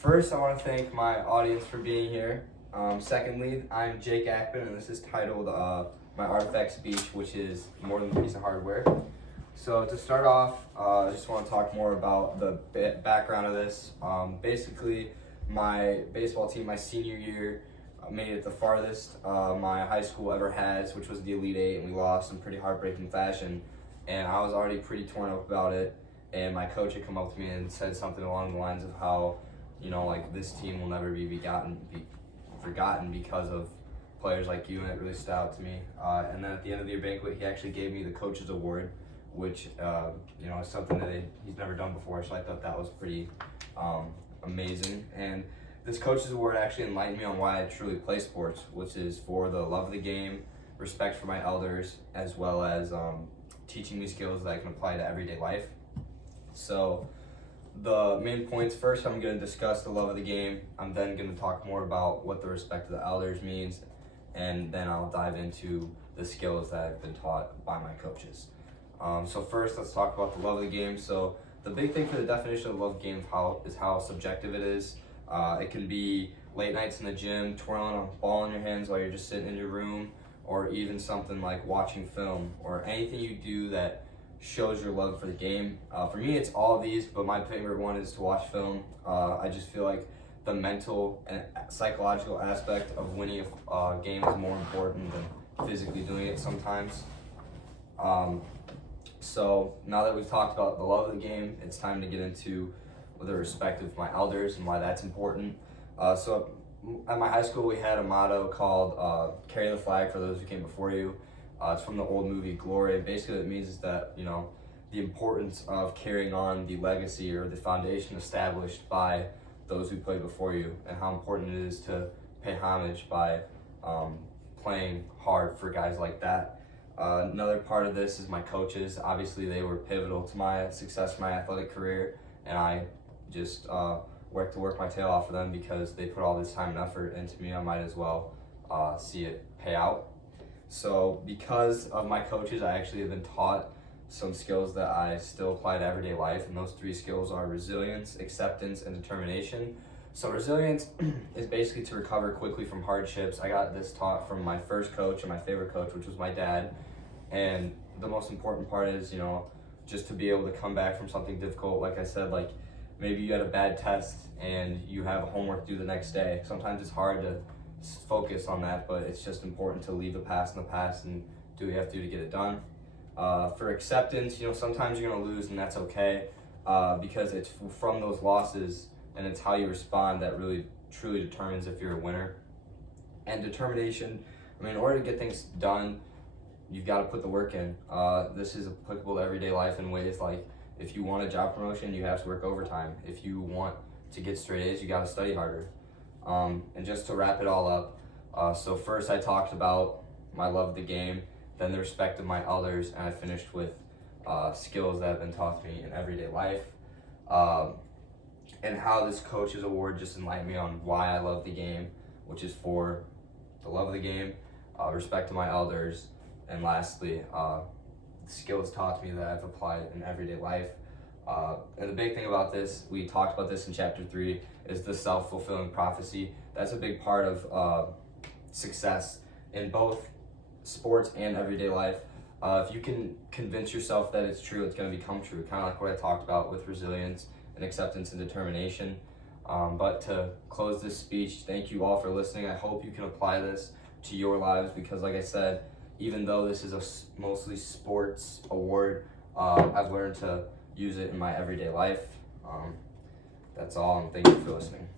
First, I want to thank my audience for being here. Secondly, I'm Jake Ackman, and this is titled My Artifact Speech, which is more than a piece of hardware. So to start off, I just want to talk more about the background of this. Basically, my baseball team, my senior year, made it the farthest my high school ever has, which was the Elite Eight, and we lost in pretty heartbreaking fashion. And I was already pretty torn up about it, and my coach had come up to me and said something along the lines of how, like, this team will never be forgotten because of players like you, and it really stood out to me. And then at the end of the year banquet, he actually gave me the Coach's Award, which is something that he's never done before, so I thought that was pretty amazing. And this Coach's Award actually enlightened me on why I truly play sports, which is for the love of the game, respect for my elders, as well as teaching me skills that I can apply to everyday life. So the main points, first I'm going to discuss the love of the game. I'm then going to talk more about what the respect to the elders means, and then I'll dive into the skills that I've been taught by my coaches. So first, let's talk about the love of the game. So the big thing for the definition of love of the game is how subjective it is. It can be late nights in the gym, twirling a ball in your hands while you're just sitting in your room, or even something like watching film, or anything you do that shows your love for the game. For me, it's all of these, but my favorite one is to watch film. I just feel like the mental and psychological aspect of winning a game is more important than physically doing it sometimes. So now that we've talked about the love of the game, it's time to get into the respect of my elders and why that's important. So at my high school, we had a motto called "Carry the flag for those who came before you." It's from the old movie Glory. Basically, what it means is that the importance of carrying on the legacy or the foundation established by those who played before you, and how important it is to pay homage by playing hard for guys like that. Another part of this is my coaches. Obviously, they were pivotal to my success in my athletic career, and I just work my tail off for them because they put all this time and effort into me. I might as well see it pay out. So because of my coaches, I actually have been taught some skills that I still apply to everyday life, and those three skills are resilience, acceptance, and determination. So resilience is basically to recover quickly from hardships. I got this taught from my first coach and my favorite coach, which was my dad. And the most important part is, just to be able to come back from something difficult. Like I said, like maybe you had a bad test and you have homework due the next day. Sometimes it's hard to focus on that, but it's just important to leave the past in the past and do what you have to do to get it done. For acceptance, sometimes you're going to lose, and that's okay, because it's from those losses and it's how you respond that really truly determines if you're a winner. And determination, in order to get things done, you've got to put the work in. This is applicable to everyday life in ways like, if you want a job promotion, you have to work overtime. If you want to get straight A's, you got to study harder. And just to wrap it all up, so first I talked about my love of the game, then the respect of my elders, and I finished with skills that have been taught to me in everyday life, and how this Coach's Award just enlightened me on why I love the game, which is for the love of the game, respect to my elders, and lastly, the skills taught to me that I've applied in everyday life. And the big thing about this, we talked about this in chapter 3, is the self-fulfilling prophecy. That's a big part of success in both sports and everyday life. If you can convince yourself that it's true, it's going to become true, kind of like what I talked about with resilience and acceptance and determination. But to close this speech, thank you all for listening. I hope you can apply this to your lives, because like I said, even though this is a mostly sports award, I've learned to use it in my everyday life. That's all, and thank you for listening.